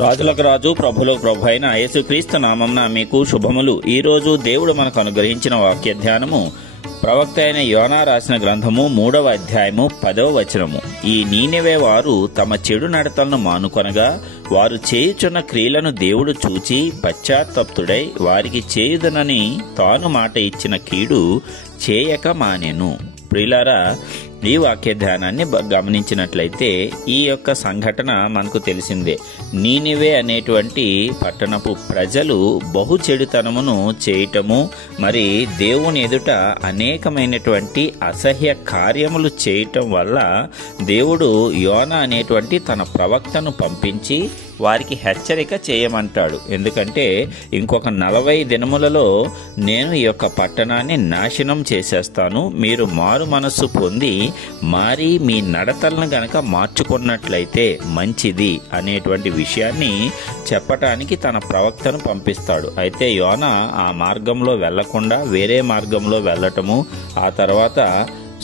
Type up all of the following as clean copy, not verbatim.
రాజులకు రాజు ప్రభులకు ప్రభు అయిన యేసుక్రీస్తు నామమున మీకు శుభములు. ఈ రోజు దేవుడు మనకు అనుగ్రహించిన వాక్య ధ్యానము ప్రవక్త అయిన యోనా రాసిన గ్రంథము 3వ అధ్యాయము 10వ వచనము. ఈ నీనెవే వారు తమ చెడు నడతలను మానుకొనగా వారు చేయుచున్న క్రియలను దేవుడు చూచి పశ్చాత్తప్తుడై వారికి చేయుదనని తాను మాట ఇచ్చిన కీడు చేయక మానెను. ప్రియులారా, ఈ వాక్య ధ్యానాన్ని గమనించినట్లయితే ఈ యొక్క సంఘటన మనకు తెలిసిందే. నీనివే అనేటువంటి పట్టణపు ప్రజలు బహు చెడుతనమును చేయటము, మరి దేవుని ఎదుట అనేకమైనటువంటి అసహ్య కార్యములు చేయటం వల్ల దేవుడు యోనా అనేటువంటి తన ప్రవక్తను పంపించి వారికి హెచ్చరిక చేయమంటాడు. ఎందుకంటే ఇంకొక 40 దినములలో నేను ఈ యొక్క పట్టణాన్ని నాశనం చేసేస్తాను, మీరు మారు మనస్సు పొంది మారి మీ నడతలను గనక మార్చుకున్నట్లయితే మంచిది అనేటువంటి విషయాన్ని చెప్పటానికి తన ప్రవక్తను పంపిస్తాడు. అయితే యోనా ఆ మార్గంలో వెళ్లకుండా వేరే మార్గంలో వెళ్లటము, ఆ తర్వాత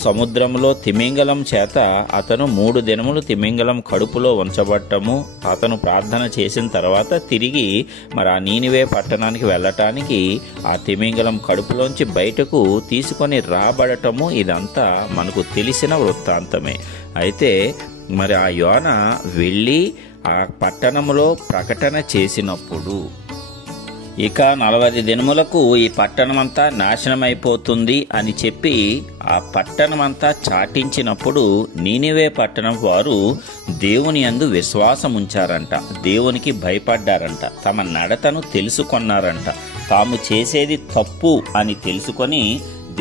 సముద్రంలో తిమింగలం చేత అతను 3 దినములు తిమింగలం కడుపులో ఉంచబట్టము, అతను ప్రార్థన చేసిన తర్వాత తిరిగి మరి ఆ నీనివే పట్టణానికి వెళ్ళటానికి ఆ తిమింగలం కడుపులోంచి బయటకు తీసుకొని రాబడటము, ఇదంతా మనకు తెలిసిన వృత్తాంతమే. అయితే మరి ఆ యోనా వెళ్ళి ఆ పట్టణంలో ప్రకటన చేసినప్పుడు ఇక 40 దినములకు ఈ పట్టణమంతా నాశనమైపోతుంది అని చెప్పి ఆ పట్టణమంతా చాటించినప్పుడు నీనివే పట్టణం వారు దేవుని యందు విశ్వాసం ఉంచారంట, దేవునికి భయపడ్డారంట, తమ నడతను తెలుసుకొన్నారంట. తాము చేసేది తప్పు అని తెలుసుకొని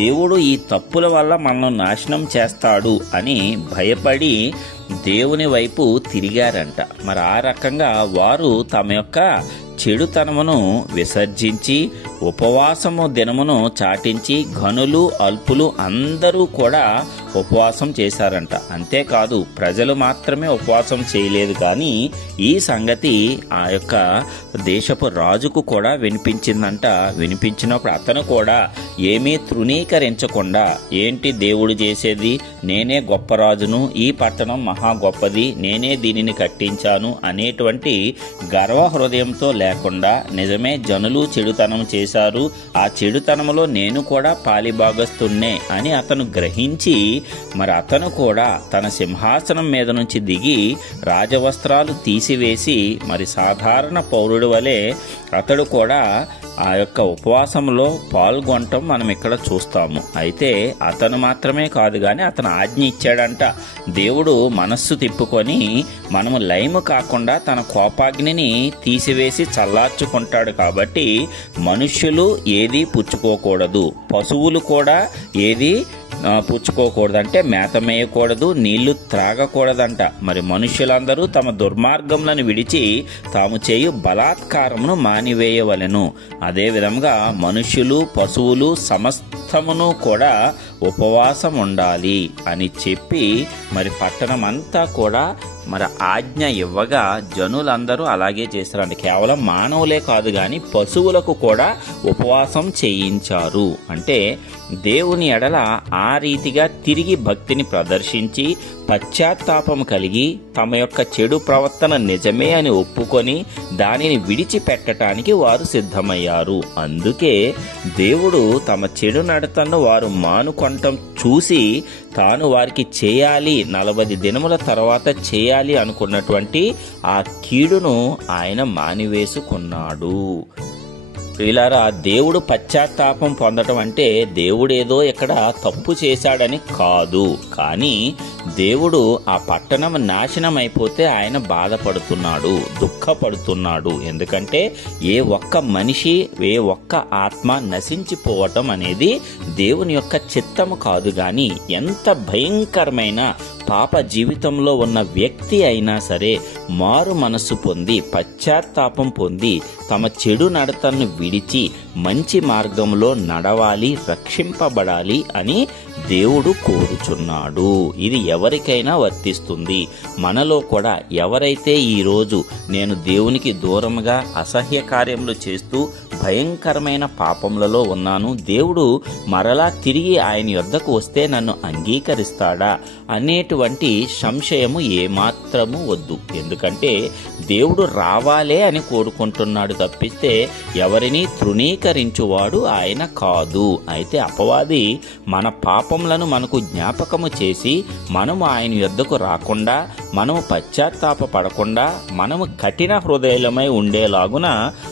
దేవుడు ఈ తప్పుల వల్ల మనల్ని నాశనం చేస్తాడు అని భయపడి దేవుని వైపు తిరిగారంట. మరి ఆ రకంగా వారు తమ యొక్క చెడుతనమును విసర్జించి ఉపవాసము దినమును చాటించి ఘనులు అల్పులు అందరూ కూడా ఉపవాసం చేశారంట. అంతేకాదు ప్రజలు మాత్రమే ఉపవాసం చేయలేదు, కానీ ఈ సంగతి ఆ యొక్క దేశపు రాజుకు కూడా వినిపించిందంట. వినిపించినప్పుడు అతను కూడా ఏమీ తృణీకరించకుండా, ఏంటి దేవుడు చేసేది, నేనే గొప్ప రాజును, ఈ పట్టణం మహా గొప్పది, నేనే దీనిని కట్టించాను అనేటువంటి గర్వ హృదయంతో లేకుండా, నిజమే జనులు చెడుతనం చేశారు, ఆ చెడుతనములో నేను కూడా పాలిభాగస్తున్నే అని అతను గ్రహించి మరి అతను కూడా తన సింహాసనం మీద నుంచి దిగి రాజవస్త్రాలు తీసివేసి మరి సాధారణ పౌరుడు వలె అతడు కూడా ఆ యొక్క ఉపవాసంలో పాల్గొనటం మనం ఇక్కడ చూస్తాము. అయితే అతను మాత్రమే కాదు గాని అతను ఆజ్ఞ ఇచ్చాడంట. దేవుడు మనస్సు తిప్పుకొని మనము లయము కాకుండా తన కోపాగ్నిని తీసివేసి చల్లార్చుకుంటాడు. కాబట్టి మనుష్యులు ఏది పుచ్చుకోకూడదు, పశువులు కూడా ఏది పుచ్చుకోకూడదంటే మేత మేయకూడదు, నీళ్లు త్రాగకూడదంట. మరి మనుష్యులందరూ తమ దుర్మార్గములను విడిచి తాము చేయు బలాత్కారమును మానివేయవలెను. అదే విధంగా మనుష్యులు పశువులు సమస్తమును కూడా ఉపవాసం ఉండాలి అని చెప్పి మరి పట్టణమంతా కూడా మరి ఆజ్ఞ ఇవ్వగా జనులందరూ అలాగే చేశారండి. కేవలం మానవులే కాదు గాని పశువులకు కూడా ఉపవాసం చేయించారు. అంటే దేవుని ఎడల ఆ రీతిగా తిరిగి భక్తిని ప్రదర్శించి పశ్చాత్తాపం కలిగి తమ యొక్క చెడు ప్రవర్తన నిజమే అని ఒప్పుకొని దానిని విడిచిపెట్టడానికి వారు సిద్ధమయ్యారు. అందుకే దేవుడు తమ చెడు నడతను వారు మానుకొనటం చూసి తాను వారికి చేయాలి, 40 దినముల తర్వాత చేయాలి అనుకున్నటువంటి ఆ కీడును ఆయన మానివేసుకున్నాడు. ప్రియులారా, దేవుడు పశ్చాత్తాపం పొందటం అంటే దేవుడేదో ఇక్కడ తప్పు చేశాడని కాదు, కానీ దేవుడు ఆ పట్టణం నాశనం అయిపోతే ఆయన బాధపడుతున్నాడు, దుఃఖపడుతున్నాడు. ఎందుకంటే ఏ ఒక్క మనిషి, ఏ ఒక్క ఆత్మ నశించిపోవటం అనేది దేవుని యొక్క చిత్తము కాదు. గాని ఎంత భయంకరమైన పాప జీవితంలో ఉన్న వ్యక్తి అయినా సరే మారు మనస్సు పొంది పశ్చాత్తాపం పొంది తమ చెడు నడతను విడిచి మంచి మార్గంలో నడవాలి, రక్షింపబడాలి అని దేవుడు కోరుచున్నాడు. ఇది ఎవరికైనా వర్తిస్తుంది. మనలో కూడా ఎవరైతే ఈరోజు నేను దేవునికి దూరంగా అసహ్య కార్యములు చేస్తూ భయంకరమైన పాపములలో ఉన్నాను, దేవుడు మరలా తిరిగి ఆయన యొద్దకు వస్తే నన్ను అంగీకరిస్తాడా అనేటువంటి సంశయము ఏమాత్రము వద్దు. ఎందుకంటే దేవుడు రావాలే అని కోరుకుంటున్నాడు తప్పిస్తే ఎవరిని తృణీకరించువాడు ఆయన కాదు. అయితే అపవాది మన పాపములను మనకు జ్ఞాపకము చేసి మనము ఆయన యొద్దకు రాకుండా, మనము పశ్చాత్తాప పడకుండా, మనము కఠిన హృదయమై ఉండేలాగున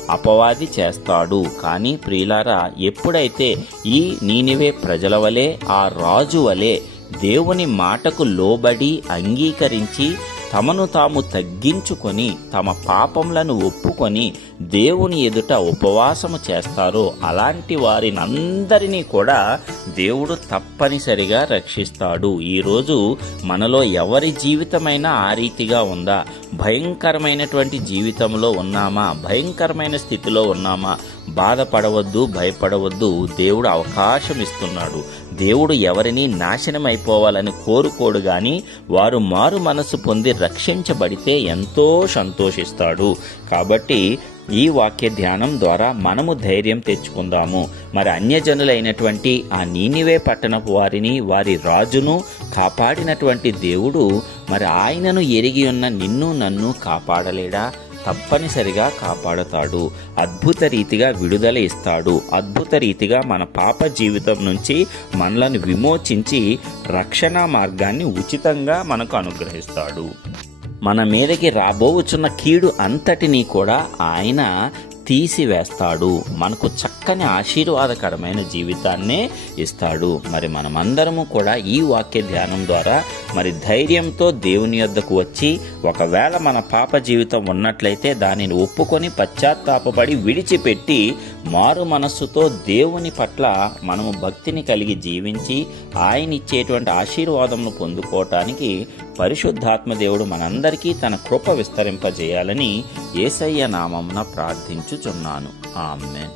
అపవాది చేస్తాడు. కానీ ప్రియులారా, ఎప్పుడైతే ఈ నీనివే ప్రజల వలె, ఆ రాజు వలె దేవుని మాటకు లోబడి అంగీకరించి తమను తాము తగ్గించుకొని తమ పాపములను ఒప్పుకొని దేవుని ఎదుట ఉపవాసము చేస్తారో అలాంటి వారినందరినీ కూడా దేవుడు తప్పనిసరిగా రక్షిస్తాడు. ఈరోజు మనలో ఎవరి జీవితమైనా ఆ రీతిగా ఉందా? భయంకరమైనటువంటి జీవితంలో ఉన్నామా? భయంకరమైన స్థితిలో ఉన్నామా? బాధపడవద్దు, భయపడవద్దు. దేవుడు అవకాశం ఇస్తున్నాడు. దేవుడు ఎవరిని నాశనం అయిపోవాలని కోరుకోడు గాని వారు మారు మనసు పొంది రక్షించబడితే ఎంతో సంతోషిస్తాడు. కాబట్టి ఈ వాక్య ధ్యానం ద్వారా మనము ధైర్యం తెచ్చుకుందాము. మరి అన్యజనులైనటువంటి ఆ నీనివే పట్టణపు వారిని, వారి రాజును కాపాడినటువంటి దేవుడు మరి ఆయనను ఎరిగి ఉన్న నిన్ను నన్ను కాపాడలేడా? తప్పనిసరిగా కాపాడతాడు. అద్భుత రీతిగా విడుదల ఇస్తాడు. అద్భుత రీతిగా మన పాప జీవితం నుంచి మనలను విమోచించి రక్షణ మార్గాన్ని ఉచితంగా మనకు అనుగ్రహిస్తాడు. మన మీదకి రాబోచున్న కీడు అంతటినీ కూడా ఆయన తీసివేస్తాడు. మనకు చక్కని ఆశీర్వాదకరమైన జీవితాన్నే ఇస్తాడు. మరి మనమందరము కూడా ఈ వాక్య ధ్యానం ద్వారా మరి ధైర్యంతో దేవుని యొద్దకు వచ్చి, ఒకవేళ మన పాప జీవితం ఉన్నట్లయితే దానిని ఒప్పుకొని పశ్చాత్తాపపడి విడిచిపెట్టి మారు మనస్సుతో దేవుని పట్ల మనము భక్తిని కలిగి జీవించి ఆయన ఇచ్చేటువంటి ఆశీర్వాదమును పొందుకోవటానికి పరిశుద్ధాత్మ దేవుడు మనందరికీ తన కృప విస్తరింపజేయాలని యేసయ్య నామమున ప్రార్థించుచున్నాను. ఆమేన్.